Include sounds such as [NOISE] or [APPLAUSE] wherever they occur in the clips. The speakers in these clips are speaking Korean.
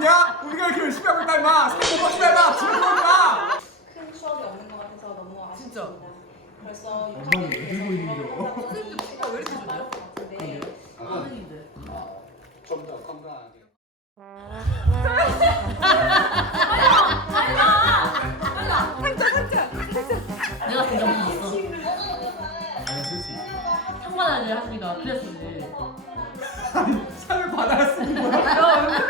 없냐? 우리가 이렇게 열심히 하고 있다 이마 성공 확 지금 뭐야? 큰 추억이 없는 것 같아서 너무 아쉽습니다 진짜. Disciple. 벌써 6학년이 돼서 너무 힘들어 그랬었는데 사 받았습니다.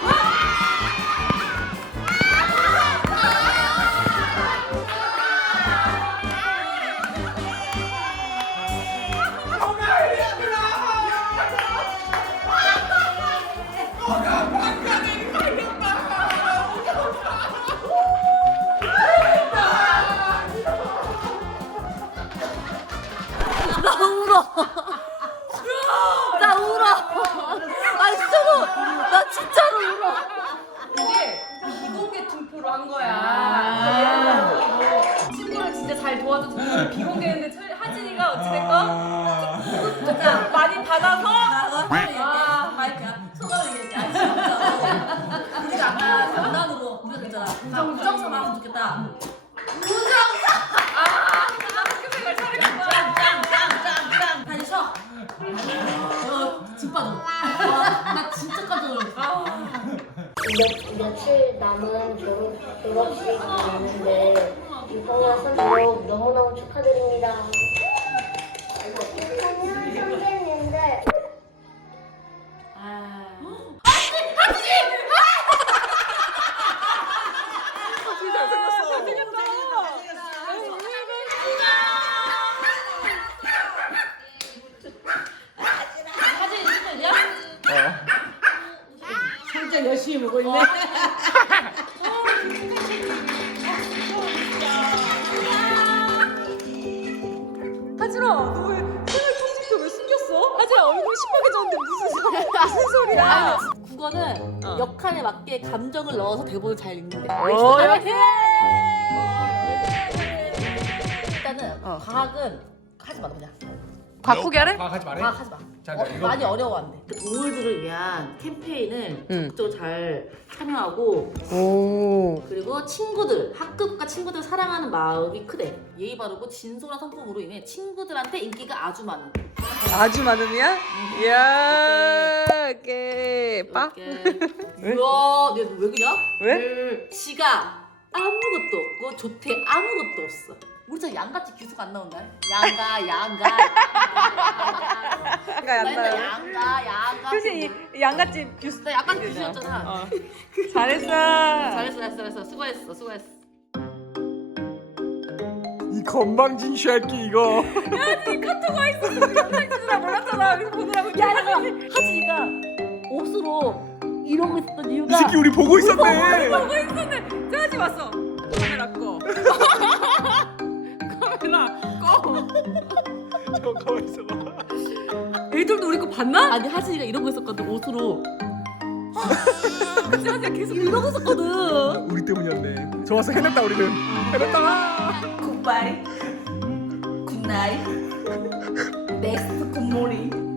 [LAUGHS] 나 울어. 아 [LAUGHS] 진짜로 나 진짜로 울어. 이게 [LAUGHS] 비공개 투표로 한 거야. 친구랑 네. [LAUGHS] [LAUGHS] 진짜 잘 도와줘서 [LAUGHS] [LAUGHS] 비공개했는데 하진이가 어떻 며칠 남은 졸업, 졸업식이 있는데 유성아 선배님 너무너무 축하드립니다. 하지라, 너왜 생일 컨셉도 왜 숨겼어? 하지라, 얼굴 심하게 졌는데 무슨 소리야? 무슨, 무슨 소리야? 국어는 어. 역할에 맞게 감정을 넣어서 대본을 잘 읽는데. 어, 아, 아, 아, 일단은, 어. 과학은 하지 마, 그냥. 각쁘게래 네? 과학 하지 말해. 과 하지 마. 자, 어, 많이 어려워한대. 동물들을 그 위한 캠페인을 또 음. 적극적으로 잘. 참여하고 오. 그리고 친구들 학급과 친구들 사랑하는 마음이 크대 예의 바르고 진솔한 성품으로 인해 친구들한테 인기가 아주 많은 아주 많으냐? 이야 깨빠 우와 내가 왜 그냥 왜? 그 지가 아무것도 없고 조퇴 아무것도 없어 엄청 양같이 기숙 안 나온다. 양가, 양가. 양가, 양가. 양가, 양가. 그 양가집 규수. 나 약간 규수였잖아. 잘했어. 잘했어, 잘했어, 수고했어, 수고했어. 이 건방진 쉐끼 이거. 야, 니 카톡 와있어. 건방진 줄 몰랐잖아. 이거 보느라고. 야, 잠깐. 하지이가 옷으로 어. 이러고 있었던 이유가. 이 새끼 우리 보고, 어. 있었네. 우리, 우리 우리 보고 있었네. 우리 보고 있었네. 짜지 왔어. 니들도 우리 거 봤나? 어? 아니 하진이가 이러고 있었거든 옷으로 그치 [LAUGHS] 하진이 계속 이러고 있었거든 [LAUGHS] 우리 때문이었네 좋아서 해냈다 우리는 해냈다 굿바이 굿나잇 넥스트 굿모닝